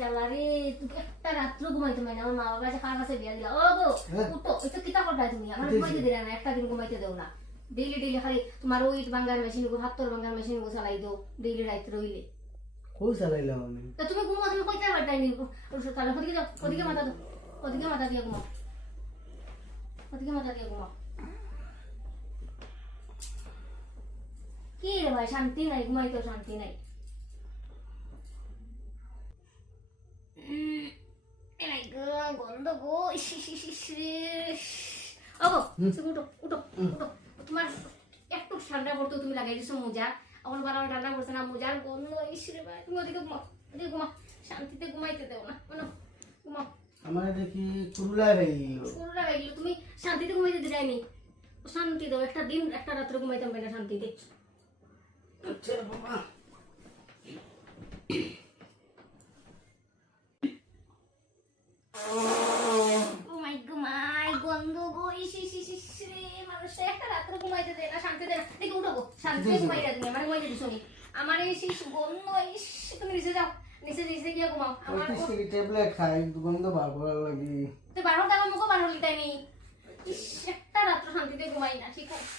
জ্বালারে তুমি একটা রাত্র ঘুমাইতে পারি না, আমার মা বাবা কার কাছে বিয়া দিলা। ও গো উঠো, এটা কিতা করবা তুমি? আমার ঘুমাইতে দিলা না, একটা দিন ঘুমাইতে দেও না। ডেইলি ডেইলি খালি তোমার ওই ইট ভাঙার মেশিন গো, হাতর ভাঙার মেশিন গো চালাই দাও ডেইলি রাত রইলে। কই চালাইলাম আমি? তো তুমি ঘুমাও, তুমি কইতে পারতাই নি। তাহলে ওদিকে যাও, ওদিকে মাথা দাও, ওদিকে মাথা দিয়ে ঘুমাও, ওদিকে মাথা দিয়ে ঘুমাও। কি রে ভাই, শান্তি নাই, ঘুমাইতেও শান্তি নাই। গন্ধ গো, তুমি উঠো উঠো উঠো। তোমার একটু ঠান্ডা পড়তো, তুমি লাগাই দিছো মোজা, এখন বারবার ঠান্ডা পড়ছে না, মোজার গন্ধ। ইসরে ভাই, তুমি ওদিকে ঘুমাও, ওদিকে ঘুমাও, শান্তিতে ঘুমাইতে দেও না, ঘুমাও। আমার দেখি কুরুলা হয়ে গেল। কুরুলা হয়ে গেল, তুমি শান্তিতে ঘুমাইতে দিলাইনি। শান্তি দাও, একটা দিন একটা রাত্রে ঘুমাইতাম পাই না শান্তিতে। আচ্ছা বাবা, গন্ধ গো, মানুষটা একটা রাত্রে ঘুমাইতে দেয় না, শান্তি দেয় না। দেখি উঠো গো, শান্তিতে ঘুমাইতে তুমি আমার ঘুমাইতে দিছো নি। আমার এই গন্ধ, তুমি নিচে যাও, নিচে নিচে গিয়ে ঘুমাও। আমার ট্যাবলেট খাই, গন্ধ বার করার লাগি। তো 12 টাকা মুখো 12 লিটার নেই। একটা রাত্র শান্তিতে ঘুমাই না, ঠিক আছে।